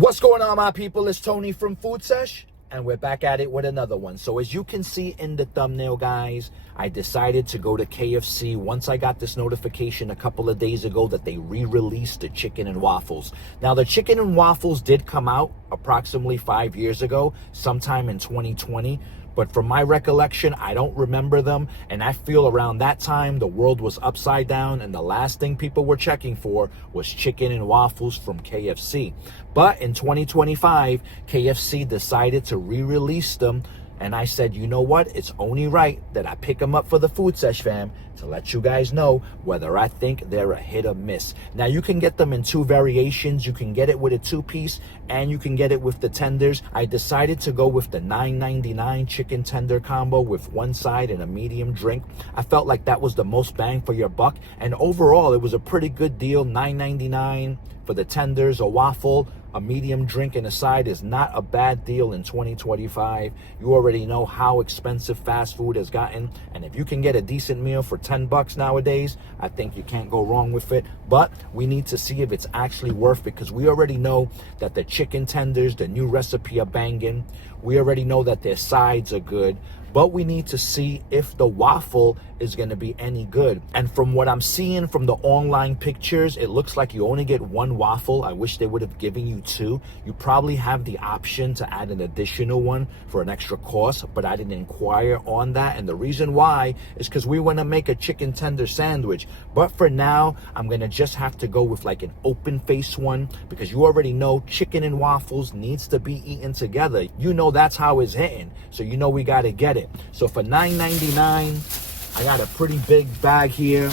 What's going on, my people? It's Tony from Food Sesh, and we're back at it with another one. So as you can see in the thumbnail, guys, I decided to go to KFC once I got this notification a couple of days ago that they re-released the chicken and waffles. Now, the chicken and waffles did come out approximately 5 years ago, sometime in 2020. But from my recollection, I don't remember them. And I feel around that time, the world was upside down. And the last thing people were checking for was chicken and waffles from KFC. But in 2025, KFC decided to re-release them. And I said, you know what? It's only right that I pick them up for the Food Sesh fam to let you guys know whether I think they're a hit or miss. Now, you can get them in two variations. You can get it with a two-piece and you can get it with the tenders. I decided to go with the $9.99 chicken tender combo with one side and a medium drink. I felt like that was the most bang for your buck. And overall, it was a pretty good deal. $9.99 for the tenders, a waffle, a medium drink, and a side is not a bad deal in 2025. You already know how expensive fast food has gotten. And if you can get a decent meal for $10 nowadays, I think you can't go wrong with it. But we need to see if it's actually worth it, because we already know that the chicken tenders, the new recipe, are banging. We already know that their sides are good. But we need to see if the waffle is going to be any good. And from what I'm seeing from the online pictures, it looks like you only get one waffle. I wish they would have given you two. You probably have the option to add an additional one for an extra cost, but I didn't inquire on that. And the reason why is because we want to make a chicken tender sandwich. But for now, I'm going to just have to go with like an open face one, because you already know chicken and waffles needs to be eaten together. You know that's how it's hitting. So you know we got to get it. So for $9.99, I got a pretty big bag here.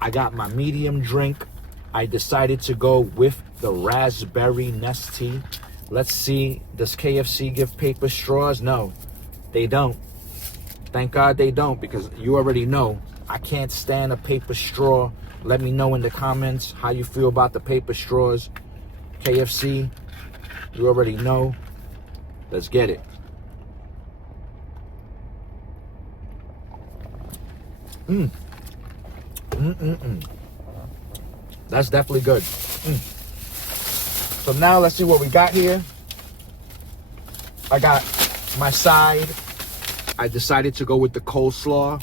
I got my medium drink. I decided to go with the raspberry Nestea. Let's see, does KFC give paper straws? No, they don't. Thank God they don't, because you already know I can't stand a paper straw. Let me know in the comments how you feel about the paper straws. KFC, you already know. Let's get it. That's definitely good. So now let's see what we got here. I got my side. I decided to go with the coleslaw.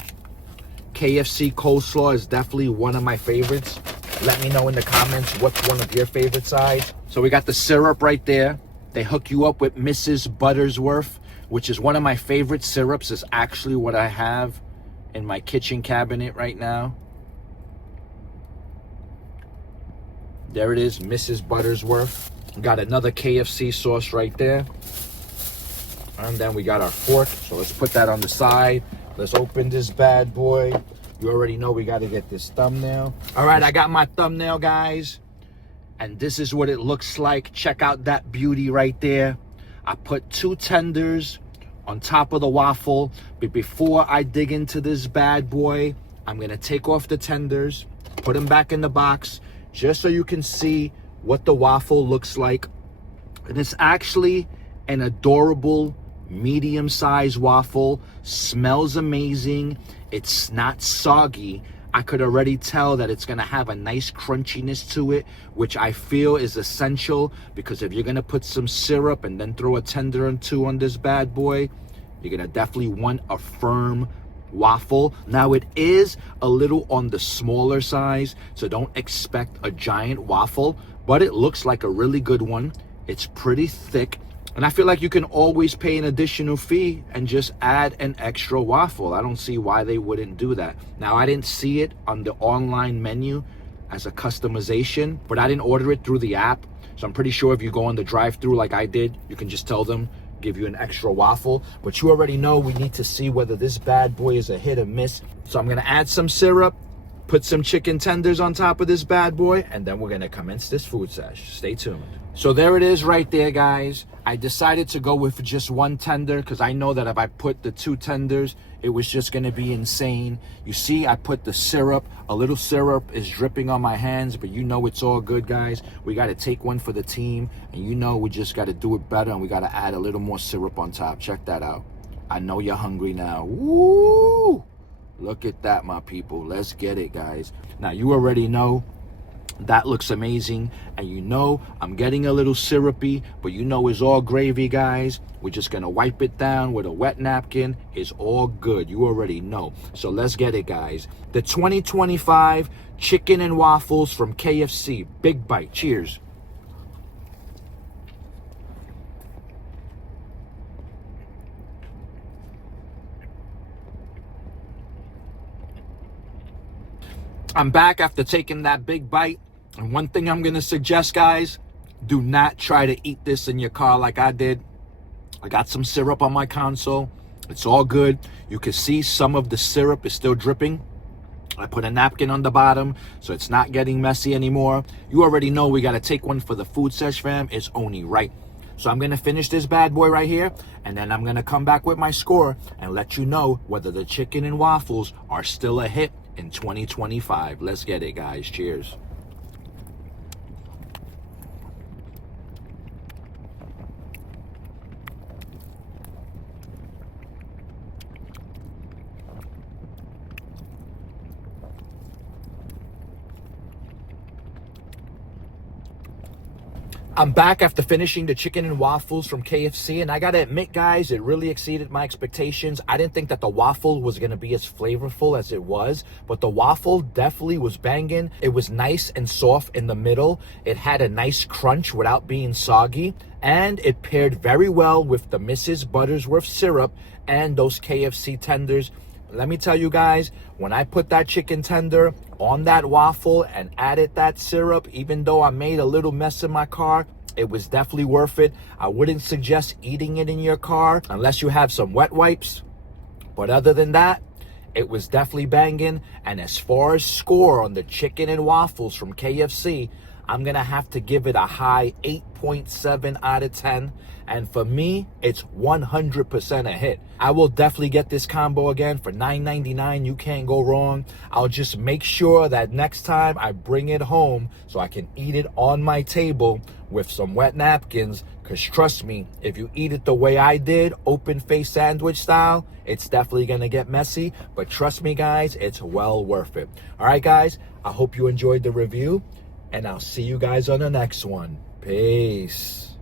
KFC coleslaw is definitely one of my favorites. Let me know in the comments what's one of your favorite sides. So we got the syrup right there. They hook you up with Mrs. Buttersworth, which is one of my favorite syrups. Is actually what I have in my kitchen cabinet right now. There it is, Mrs. Buttersworth. We got another KFC sauce right there. And then we got our fork. So let's put that on the side. Let's open this bad boy. You already know we got to get this thumbnail. All right, I got my thumbnail, guys. And this is what it looks like. Check out that beauty right there. I put two tenders on top of the waffle. But before I dig into this bad boy, I'm going to take off the tenders, put them back in the box, just so you can see what the waffle looks like. And it's actually an adorable medium-sized waffle. Smells amazing. It's not soggy. I could already tell that it's going to have a nice crunchiness to it, which I feel is essential, because if you're going to put some syrup and then throw a tender or two on this bad boy, you're going to definitely want a firm waffle. Now, it is a little on the smaller size, so don't expect a giant waffle, but it looks like a really good one. It's pretty thick. And I feel like you can always pay an additional fee and just add an extra waffle. I don't see why they wouldn't do that. Now, I didn't see it on the online menu as a customization, but I didn't order it through the app. So I'm pretty sure if you go on the drive-thru like I did, you can just tell them, give you an extra waffle. But you already know we need to see whether this bad boy is a hit or miss. So I'm going to add some syrup, put some chicken tenders on top of this bad boy, and then we're going to commence this food sesh. Stay tuned. So there it is right there, guys. I decided to go with just one tender because I know that if I put the two tenders, it was just going to be insane. You see, I put the syrup. A little syrup is dripping on my hands, but you know it's all good, guys. We got to take one for the team, and you know we just got to do it better, and we got to add a little more syrup on top. Check that out. I know you're hungry now. Woo! Look at that, my people. Let's get it, guys. Now, you already know That looks amazing. And you know, I'm getting a little syrupy, but you know it's all gravy, guys. We're just gonna wipe it down with a wet napkin. It's all good. You already know. So let's get it, guys. The 2025 chicken and waffles from KFC. Big bite. Cheers. I'm back after taking that big bite. And one thing I'm going to suggest, guys, do not try to eat this in your car like I did. I got some syrup on my console. It's all good. You can see some of the syrup is still dripping. I put a napkin on the bottom, so it's not getting messy anymore. You already know we got to take one for the food sesh, fam. It's only right. So I'm going to finish this bad boy right here, and then I'm going to come back with my score and let you know whether the chicken and waffles are still a hit in 2025. Let's get it, guys. Cheers. I'm back after finishing the chicken and waffles from KFC, and I gotta admit, guys, it really exceeded my expectations. I didn't think that the waffle was gonna be as flavorful as it was, but the waffle definitely was banging. It was nice and soft in the middle. It had a nice crunch without being soggy, and it paired very well with the Mrs. Buttersworth syrup and those KFC tenders. Let me tell you guys, when I put that chicken tender on that waffle and added that syrup, even though I made a little mess in my car, it was definitely worth it. I wouldn't suggest eating it in your car unless you have some wet wipes. But other than that, it was definitely banging. And as far as score on the chicken and waffles from KFC, I'm going to have to give it a high 8.7 out of 10. And for me, it's 100% a hit. I will definitely get this combo again for $9.99. You can't go wrong. I'll just make sure that next time I bring it home so I can eat it on my table with some wet napkins. Because trust me, if you eat it the way I did, open face sandwich style, it's definitely going to get messy. But trust me, guys, it's well worth it. All right, guys, I hope you enjoyed the review. And I'll see you guys on the next one. Peace.